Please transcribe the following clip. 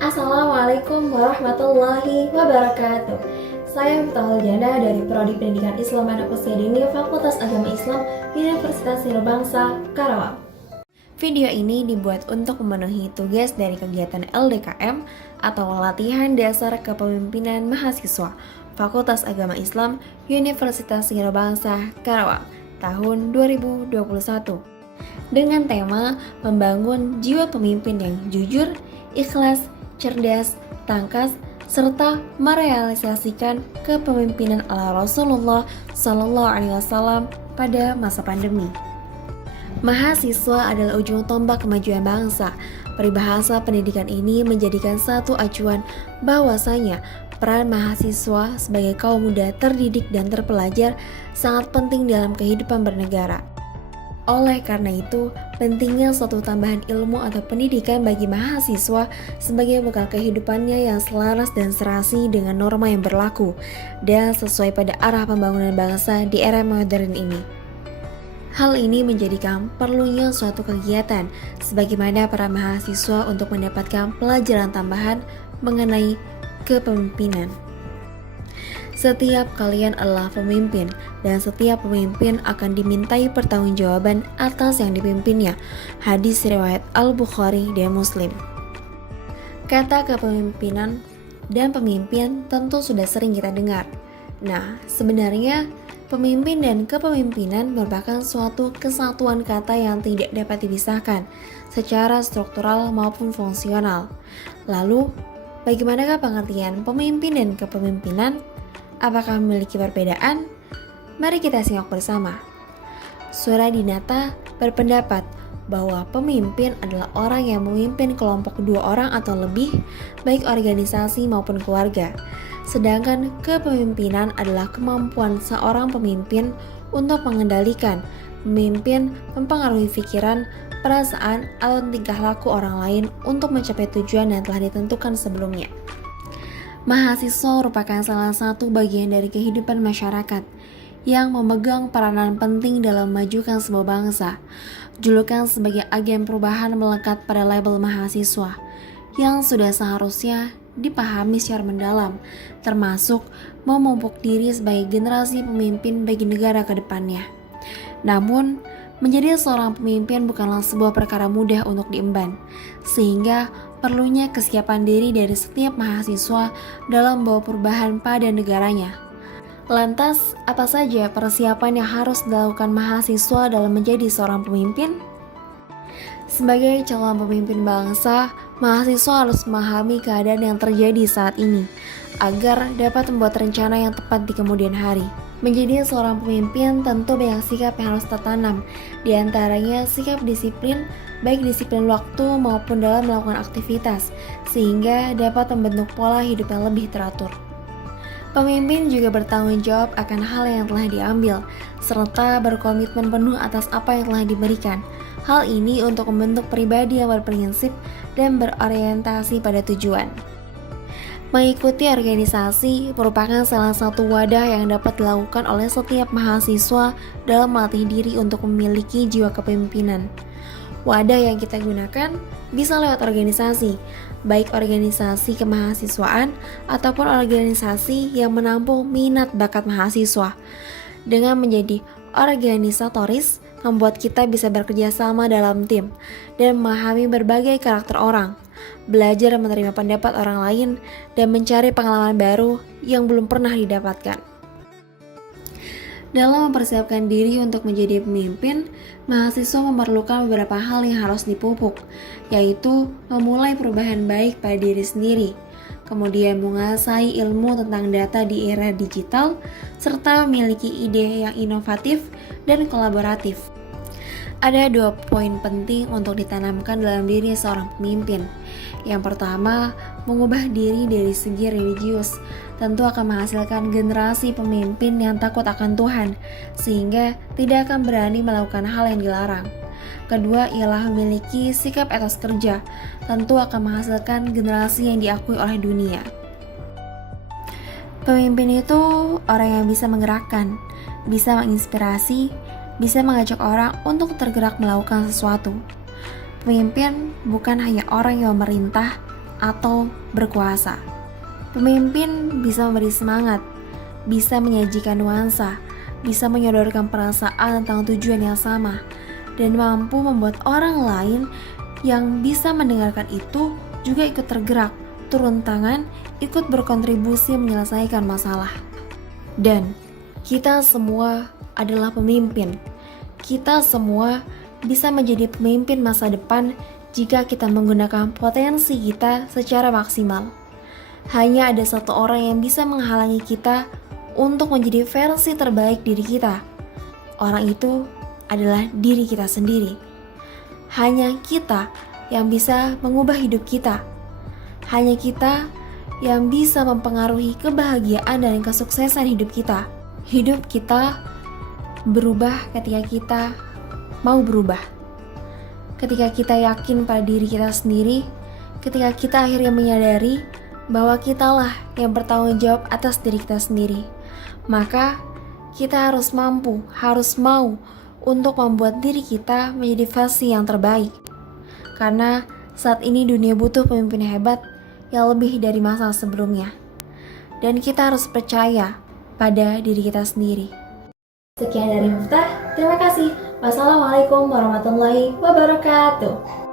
Assalamualaikum warahmatullahi wabarakatuh. Saya Miftahul Jana dari Prodi Pendidikan Islam Anak Usia Dini Fakultas Agama Islam Universitas Sirobangsa, Karawang. Video ini dibuat untuk memenuhi tugas dari kegiatan LDKM atau Latihan Dasar Kepemimpinan Mahasiswa Fakultas Agama Islam Universitas Sirobangsa, Karawang tahun 2021 dengan tema membangun jiwa pemimpin yang jujur, ikhlas, cerdas, tangkas, serta merealisasikan kepemimpinan ala Rasulullah SAW pada masa pandemi. Mahasiswa adalah ujung tombak kemajuan bangsa. Peribahasa pendidikan ini menjadikan satu acuan bahwasanya peran mahasiswa sebagai kaum muda terdidik dan terpelajar sangat penting dalam kehidupan bernegara. Oleh karena itu, pentingnya suatu tambahan ilmu atau pendidikan bagi mahasiswa sebagai bekal kehidupannya yang selaras dan serasi dengan norma yang berlaku dan sesuai pada arah pembangunan bangsa di era modern ini. Hal ini menjadikan perlunya suatu kegiatan sebagaimana para mahasiswa untuk mendapatkan pelajaran tambahan mengenai kepemimpinan. Setiap kalian adalah pemimpin, dan setiap pemimpin akan dimintai pertanggungjawaban atas yang dipimpinnya. Hadis riwayat Al-Bukhari dan Muslim. Kata kepemimpinan dan pemimpin tentu sudah sering kita dengar. Nah, sebenarnya pemimpin dan kepemimpinan merupakan suatu kesatuan kata yang tidak dapat dipisahkan secara struktural maupun fungsional. Lalu, bagaimanakah pengertian pemimpin dan kepemimpinan? Apakah memiliki perbedaan? Mari kita simak bersama. Suradinata berpendapat bahwa pemimpin adalah orang yang memimpin kelompok 2 orang atau lebih, baik organisasi maupun keluarga. Sedangkan kepemimpinan adalah kemampuan seorang pemimpin untuk mengendalikan, memimpin, mempengaruhi pikiran, perasaan, atau tingkah laku orang lain untuk mencapai tujuan yang telah ditentukan sebelumnya. Mahasiswa merupakan salah satu bagian dari kehidupan masyarakat yang memegang peranan penting dalam memajukan sebuah bangsa. Julukan sebagai agen perubahan melekat pada label mahasiswa yang sudah seharusnya dipahami secara mendalam, termasuk memupuk diri sebagai generasi pemimpin bagi negara ke depannya. Namun, menjadi seorang pemimpin bukanlah sebuah perkara mudah untuk diemban, sehingga perlunya kesiapan diri dari setiap mahasiswa dalam membawa perubahan pada negaranya. Lantas, apa saja persiapan yang harus dilakukan mahasiswa dalam menjadi seorang pemimpin? Sebagai calon pemimpin bangsa, mahasiswa harus memahami keadaan yang terjadi saat ini, agar dapat membuat rencana yang tepat di kemudian hari. Menjadi seorang pemimpin tentu banyak sikap yang harus tertanam, di antaranya sikap disiplin, baik disiplin waktu maupun dalam melakukan aktivitas, sehingga dapat membentuk pola hidup yang lebih teratur. Pemimpin juga bertanggung jawab akan hal yang telah diambil, serta berkomitmen penuh atas apa yang telah diberikan. Hal ini untuk membentuk pribadi yang berprinsip dan berorientasi pada tujuan. Mengikuti organisasi merupakan salah satu wadah yang dapat dilakukan oleh setiap mahasiswa dalam melatih diri untuk memiliki jiwa kepemimpinan. Wadah yang kita gunakan bisa lewat organisasi, baik organisasi kemahasiswaan ataupun organisasi yang menampung minat bakat mahasiswa. Dengan menjadi organisatoris, membuat kita bisa bekerja sama dalam tim dan memahami berbagai karakter orang, belajar menerima pendapat orang lain, dan mencari pengalaman baru yang belum pernah didapatkan. Dalam mempersiapkan diri untuk menjadi pemimpin, mahasiswa memerlukan beberapa hal yang harus dipupuk, yaitu memulai perubahan baik pada diri sendiri, kemudian menguasai ilmu tentang data di era digital, serta memiliki ide yang inovatif dan kolaboratif. Ada 2 poin penting untuk ditanamkan dalam diri seorang pemimpin. Yang pertama, mengubah diri dari segi religius tentu akan menghasilkan generasi pemimpin yang takut akan Tuhan, sehingga tidak akan berani melakukan hal yang dilarang. Kedua ialah memiliki sikap etos kerja, tentu akan menghasilkan generasi yang diakui oleh dunia. Pemimpin itu orang yang bisa menggerakkan, bisa menginspirasi, bisa mengajak orang untuk tergerak melakukan sesuatu. Pemimpin bukan hanya orang yang memerintah, atau berkuasa. Pemimpin bisa memberi semangat, bisa menyajikan nuansa, bisa menyodorkan perasaan tentang tujuan yang sama, dan mampu membuat orang lain yang bisa mendengarkan itu juga ikut tergerak, turun tangan, ikut berkontribusi menyelesaikan masalah. Dan kita semua adalah pemimpin. Kita semua bisa menjadi pemimpin masa depan jika kita menggunakan potensi kita secara maksimal. Hanya ada satu orang yang bisa menghalangi kita untuk menjadi versi terbaik diri kita. Orang itu adalah diri kita sendiri. Hanya kita yang bisa mengubah hidup kita. Hanya kita yang bisa mempengaruhi kebahagiaan dan kesuksesan hidup kita. Hidup kita berubah ketika kita mau berubah. Ketika kita yakin pada diri kita sendiri, ketika kita akhirnya menyadari bahwa kitalah yang bertanggung jawab atas diri kita sendiri, maka kita harus mampu, harus mau untuk membuat diri kita menjadi versi yang terbaik. Karena saat ini dunia butuh pemimpin hebat yang lebih dari masa sebelumnya. Dan kita harus percaya pada diri kita sendiri. Sekian dari Miftah, terima kasih. Wassalamualaikum warahmatullahi wabarakatuh.